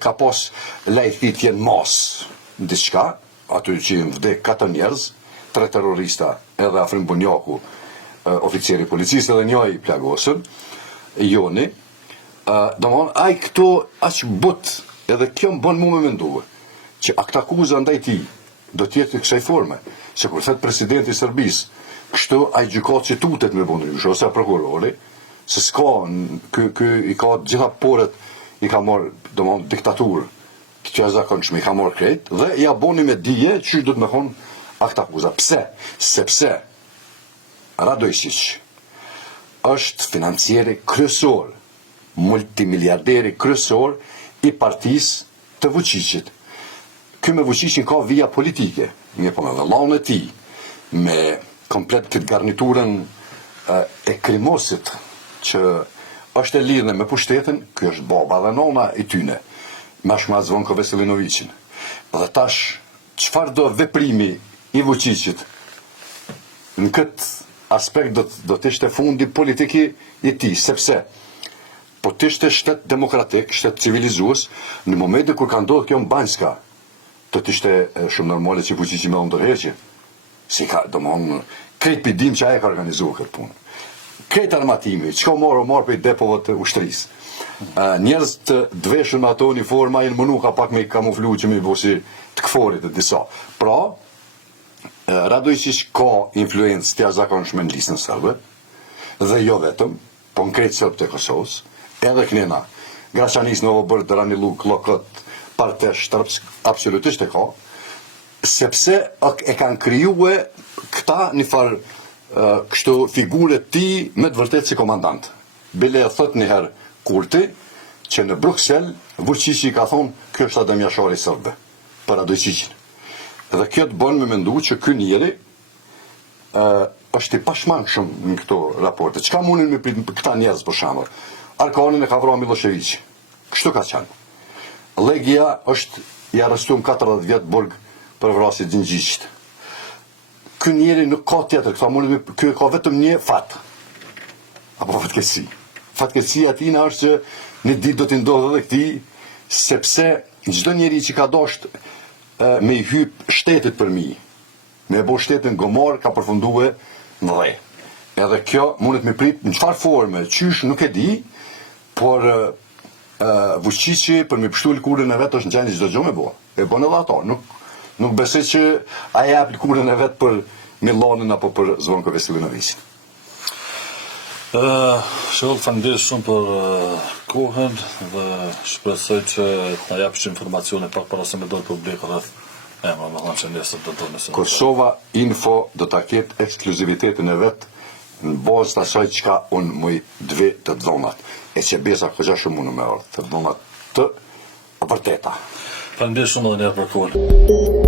ka pas lejthitje në mas në diçka, aty që vdek 4 njerëz, 3 terrorista, edhe Afrim Bunjaku, oficeri i policisë edhe njëri i plagosur, Joni. Domthon ai këto aq but, edhe kjo më bën mua me mendue që aktakuza ndaj tij do të jetë në kësaj forme, se kur thot presidenti i Serbisë, kështu ai gjykat që tutet me bën ndryshe ose prokurori, se s'ka ky i ka gjitha porët i ka marrë, domthon diktaturë, që e zakonshme i ka marrë krejt dhe ja boni me dije që do të më thonë aktakuza. Pse? Sepse Radojčić është financieri kryesor, multimiliarderi kryesor i partisë të Vučićit. Ky me Vučićin ka vija politike, një po me vëllaun e tij, me komplet këtë garniturën e krimosit që është e lidhur me pushtetin, ky është baba dhe nona i tyne, Mashma Zvonko Veselinovićin. Dhe tash, çfarë do veprimi i Vučićit në këtë aspekt do të ishte fundi politiki i tij, sepse po të ishte shtet demokratik, shtet civilizues, në momentin kur ka ndodhur kjo në Banjska, do të ishte shumë normale që Vučići me ndërheqje. Si ka, domthon, krejt pidim që ai ka organizuar këtë punë. Krejt armatimi, çka marr për depove të ushtrisë. Njerëz të dveshur me ato uniforma janë mënu ka pak me kamuflu që me bosi të këforit të disa. Pra, Radojčić ka influencë të jashtëzakonshme në listën serbe, dhe jo vetëm, po në krejt serb të Kosovës, edhe knena, Graçanis Novobër, Raniluk, Lokot, Partesh, Shtrpsk, absolutisht e ka, sepse e kanë krijuar këta një farë kështu figure ti me të vërtet si komandant. Bile e thot njëherë Kurti, që në Bruxelles, Vučići ka thonë, kjo është Adem Jashari sërbe, për Radojčićin. Dhe kjo të bën me mendu që ky njeri është i pashmangshëm në këto raporte. Çka mundin me këta njerëz për shembull? Arkanin e ka vrarë Milošević. Kështu ka qenë. Legia është i arrestuar 40 vjet burg për vrasje Xhinxhiçit. Ky njeri nuk ka tjetër, këta mundin ky ka vetëm një fat. Apo fatkeqësi. Fatkeqësia e tij është që një ditë do t'i ndodhë edhe këtij, sepse çdo njeri që ka dashur me i hyp shtetit për mi, me e bo shtetin gomar, ka përfunduar në dhe. Edhe kjo mundet me prit në çfarë forme, qysh nuk e di, por Vučići për me pështu lëkurën e vetë është në gjendje çdo gjë me bo. E bën edhe ato. Nuk besoj që ai jap lëkurën e vet për Milanin apo për Zvonko Veselinovićin. Shëll, faleminderit shumë për kohën dhe shpresoj që na japësh informacione pak para se me dorë publiku rreth më që nesër do të nëse. Kosova Info do ta ketë ekskluzivitetin e vet në bazë të asaj çka unë muj dve të dhonat. E që besa këgja shumë unë me ardhë, të dhonat të vërteta. Faleminderit shumë edhe një herë për kohën.